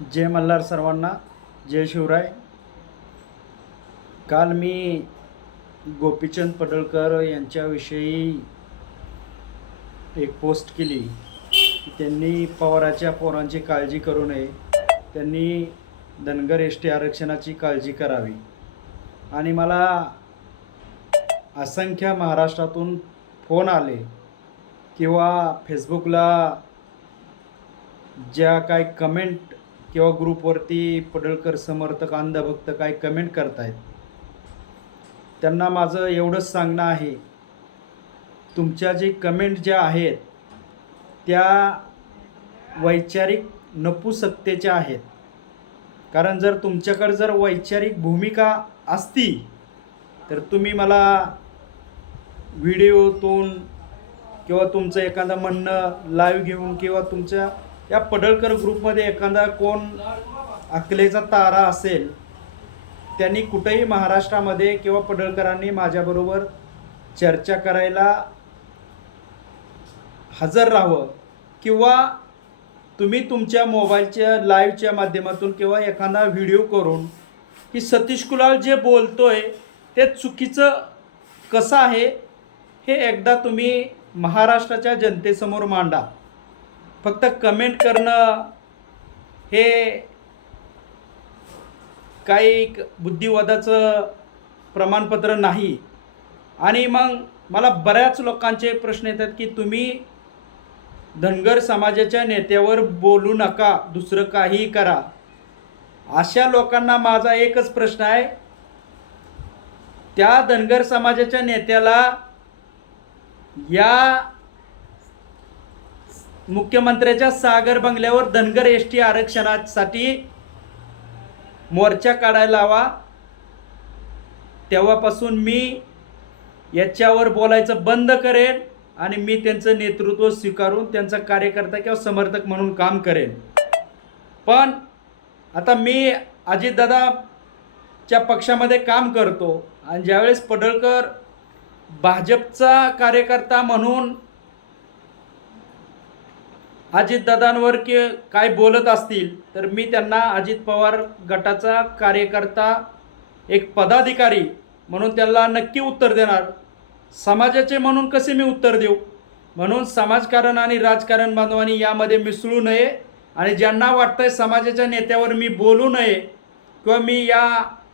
जय मल्हार सर्वांना. जय शिवराय. काल मी गोपीचंद पडळकर यांच्याविषयी एक पोस्ट केली. त्यांनी पवाराच्या पोरांची काळजी करू नये. त्यांनी धनगर एस टी आरक्षणाची काळजी करावी. आणि मला असंख्य महाराष्ट्रातून फोन आले किंवा फेसबुकला ज्या काय कमेंट किंवा ग्रुपवरती पडळकर समर्थक अंधभक्त काय कमेंट करतायत. त्यांना माझं एवढंच सांगणं आहे. तुमच्या जे कमेंट ज्या आहेत त्या वैचारिक नपुसत्तेच्या आहेत. कारण जर तुमच्याकडे जर वैचारिक भूमिका असती तर तुम्ही मला व्हिडिओतून किंवा तुमचं एखादं म्हणणं लाईव्ह घेऊन किंवा तुमच्या या पडळकर ग्रुपमध्ये एखादा कोण अकलेचा तारा असेल त्यांनी कुठेही महाराष्ट्रामध्ये किंवा पडळकरांनी माझ्याबरोबर चर्चा करायला हजर राहावं. किंवा तुम्ही तुमच्या मोबाईलच्या लाईव्हच्या माध्यमातून किंवा एखादा व्हिडिओ करून की सतीश कुलाल जे बोलतोय ते चुकीचं कसं आहे हे एकदा तुम्ही महाराष्ट्राच्या जनतेसमोर मांडा. फक्त कमेंट करणं हे काही बुद्धिवादाचं प्रमाणपत्र नाही. आणि मग मला बऱ्याच लोकांचे प्रश्न येतात की तुम्ही धनगर समाजाच्या नेत्यावर बोलू नका दुसरं काहीही करा. अशा लोकांना माझा एकच प्रश्न आहे. त्या धनगर समाजाच्या नेत्याला या मुख्यमंत्र्याच्या सागर बंगल्यावर धनगर एस टी आरक्षणासाठी मोर्चा काढायला हवा. तेव्हापासून मी याच्यावर बोलायचं बंद करेन आणि मी त्यांचं नेतृत्व स्वीकारून त्यांचा कार्यकर्ता किंवा समर्थक म्हणून काम करेन. पण आता मी अजितदादाच्या पक्षामध्ये काम करतो आणि ज्यावेळेस पडळकर भाजपचा कार्यकर्ता म्हणून अजितदादांवर की काय बोलत असतील तर मी त्यांना अजित पवार गटाचा कार्यकर्ता एक पदाधिकारी म्हणून त्यांना नक्की उत्तर देणार. समाजाचे म्हणून कसे मी उत्तर देऊ? म्हणून समाजकारण आणि राजकारण बांधवांनी यामध्ये मिसळू नये आणि ज्यांना वाटतंय समाजाच्या नेत्यावर मी बोलू नये किंवा मी या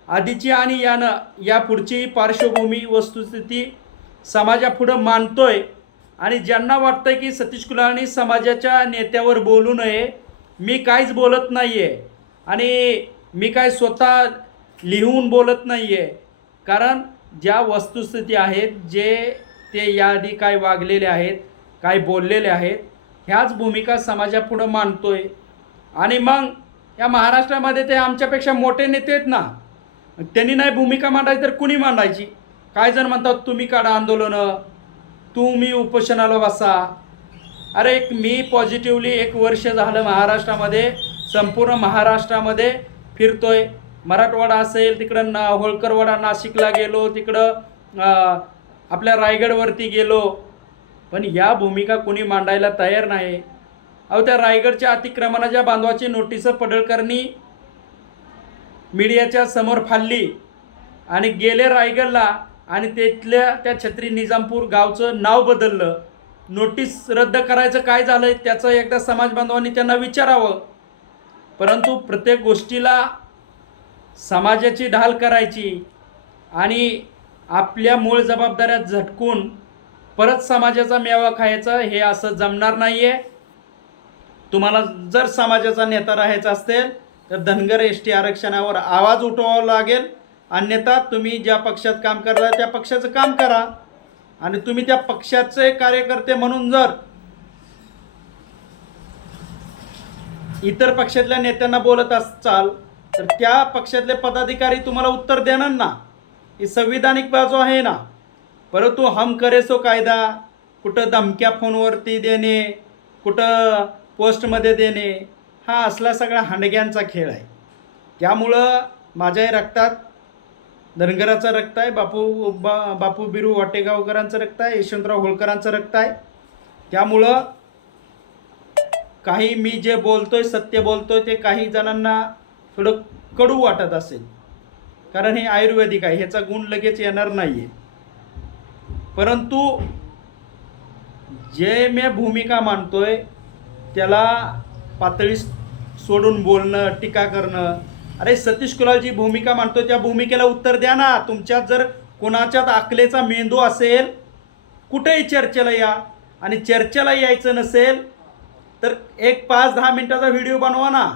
आधीची आणि यानं या पुढची पार्श्वभूमी वस्तुस्थिती समाजापुढं मानतोय आणि ज्यांना वाटतं की सतीश कुलकर्णी समाजाच्या नेत्यावर बोलू नये मी काहीच बोलत नाही आहे आणि मी काय स्वतः लिहून बोलत नाही आहे कारण ज्या वस्तुस्थिती आहेत जे ते याआधी काय वागलेले आहेत काय बोललेले आहेत ह्याच भूमिका समाजापुढं मांडतोय. आणि मग या महाराष्ट्रामध्ये ते आमच्यापेक्षा मोठे नेते आहेत ना त्यांनी नाही भूमिका मांडायची तर कुणी मांडायची? काय जण म्हणतात तुम्ही काढा आंदोलनं. तुम्ही उपोषणाला बसा. अरे एक मी पॉझिटिव्हली एक वर्ष झालं महाराष्ट्रामध्ये संपूर्ण महाराष्ट्रामध्ये फिरतोय. मराठवाडा असेल तिकडं ना होळकरवाडा नाशिकला गेलो तिकडं आपल्या रायगडवरती गेलो. पण या भूमिका कोणी मांडायला तयार नाही. अहो त्या रायगडच्या अतिक्रमणाच्या बांधवाची नोटीस पडळकरनी मीडियाच्या समोर फाडली आणि गेले रायगडला आणि तिथल्या त्या छत्री निजामपूर गावचं नाव बदललं. नोटीस रद्द करायचं काय झालं त्याचं एकदा समाज बांधवांनी त्यांना विचारावं. परंतु प्रत्येक गोष्टीला समाजाची ढाल करायची आणि आपल्या मूळ जबाबदाऱ्या झटकून परत समाजाचा मेवा खायचा हे असं जमणार नाही आहे तुम्हाला जर समाजाचा नेता राहायचा असेल तर धनगर एस टी आरक्षणावर आवाज उठवावा लागेल. अन्यथा तुम्ही ज्या पक्षात काम करता त्या पक्षाचं काम करा. आणि तुम्ही त्या पक्षाचे कार्यकर्ते म्हणून जर इतर पक्षातल्या नेत्यांना बोलत असाल तर त्या पक्षातले पदाधिकारी तुम्हाला उत्तर देणार ना? ही संविधानिक बाजू आहे ना? परंतु हम करे सो कायदा कुठं धमक्या फोनवरती देणे कुठं पोस्टमध्ये देणे हा असला सगळा हांडग्यांचा खेळ आहे. त्यामुळं माझ्याही रक्तात धनगराचं रक्त आहे बापू बा बापू बिरू वाटेगावकरांचं रक्त आहे यशवंतराव होळकरांचं रक्त आहे. त्यामुळं काही मी जे बोलतोय सत्य बोलतोय ते काही जणांना थोडं कडू वाटत असेल. कारण हे आयुर्वेदिक आहे ह्याचा गुण लगेच येणार नाही आहे परंतु जे मी भूमिका मांडतोय त्याला पातळी सोडून बोलणं टीका करणं अरे सतीश कुलाल जी भूमिका मांडतो त्या भूमिकेला उत्तर द्या ना. तुमच्यात जर कोणाच्यात आकलेचा मेंदू असेल कुठेही चर्चेला या. आणि चर्चेला यायचं नसेल तर एक पाच दहा मिनटाचा व्हिडिओ बनवा ना.